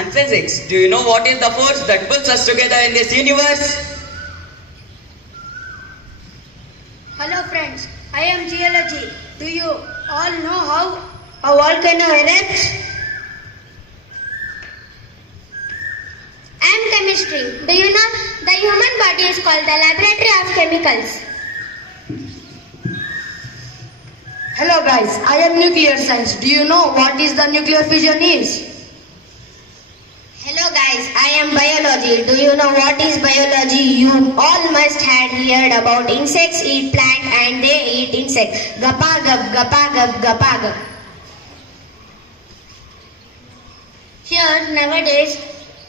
I'm physics. Do you know what is the force that pulls us together in this universe? Hello friends, I am geology. Do you all know how a volcano erupts? I am chemistry. Do you know the human body is called the laboratory of chemicals? Hello guys, I am nuclear science. Do you know what is the nuclear fission is? Hello guys, I am biology. Do you know what is biology? You all must have heard about insects eat plant and they eat insects. Gappa gup, gappa gup, gappa gup. Here nowadays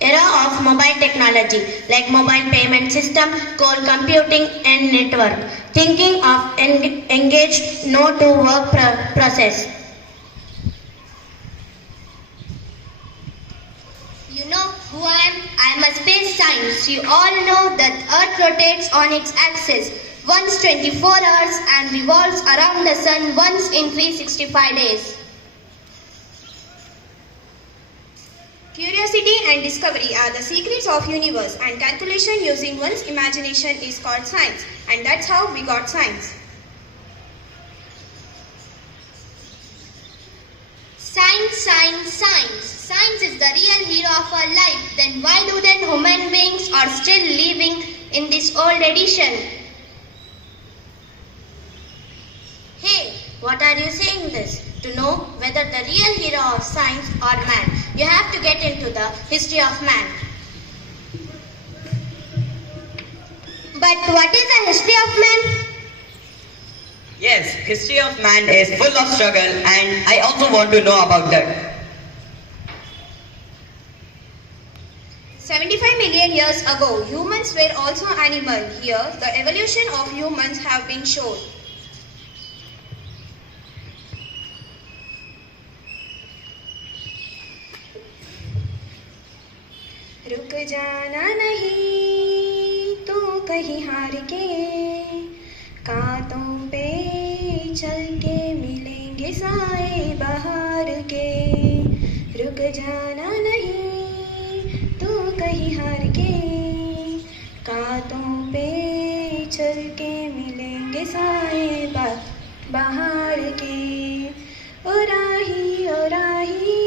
era of mobile technology like mobile payment system, core computing and network. Thinking of engaged no to work process. You know who I am? I am a space science. You all know that Earth rotates on its axis once 24 hours and revolves around the sun once in 365 days. Curiosity and discovery are the secrets of universe, and calculation using one's imagination is called science, and that's how we got science. Science, science, science. Science is the real hero of our life. Then why do then human beings are still living in this old edition? Hey, what are you saying this? To know whether the real hero of science or man, you have to get into the history of man. But what is the history of man? Yes, history of man is full of struggle and I also want to know about that. 75 million years ago, humans were also animal. Here, the evolution of humans have been shown. रुक जाना नहीं तू कहीं हार के कांटों पे चल के मिलेंगे साए बहार के रुक जाना नहीं तू कहीं हार के कांटों पे चल के मिलेंगे साए बहार के ओ राही ओ राही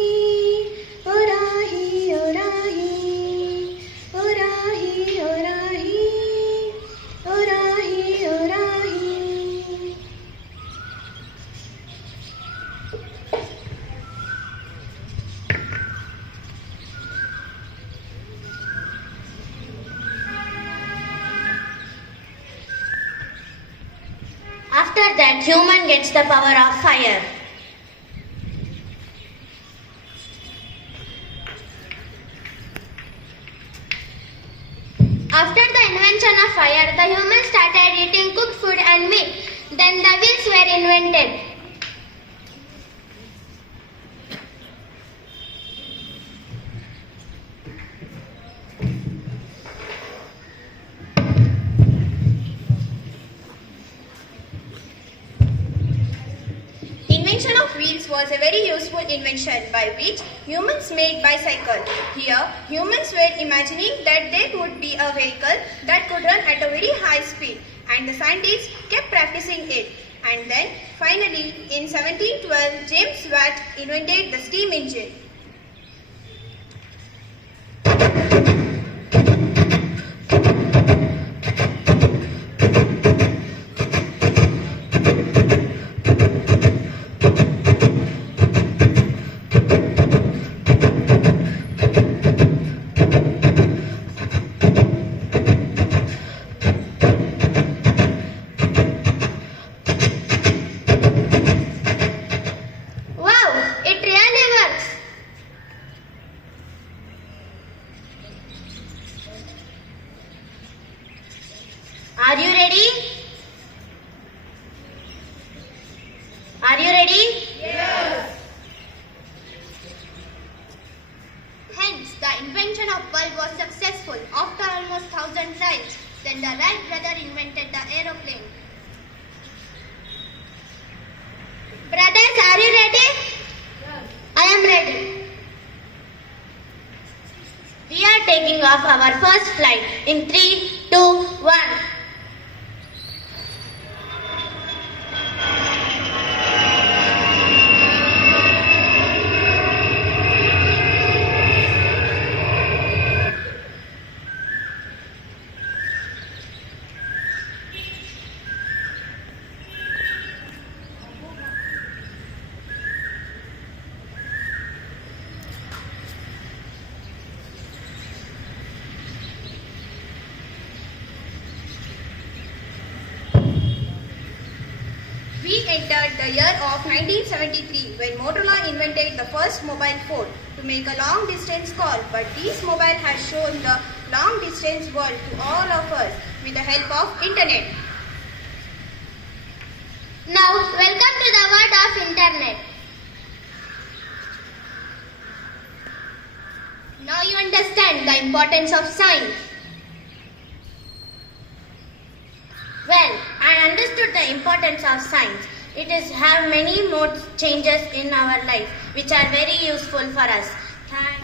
ओ राही ओ राही ओ राही ओ राही ओ राही ओ राही. After that, human gets the power of fire. After the invention of fire, the humans started eating cooked food and meat. Then the wheels were invented. Invention of wheels was a very useful invention by which humans made bicycle. Here, humans were imagining that there would be a vehicle that could run at a very high speed, and the scientists kept practicing it. And then, finally, in 1712, James Watt invented the steam engine. Wow, it really works. of our first flight in 3, 2, 1. We entered the year of 1973 when Motorola invented the first mobile phone to make a long distance call, but this mobile has shown the long distance world to all of us with the help of internet. Now, welcome to the world of internet. Now you understand the importance of science. Well, I understood the importance of science. It is have many more changes in our life which are very useful for us. Thanks.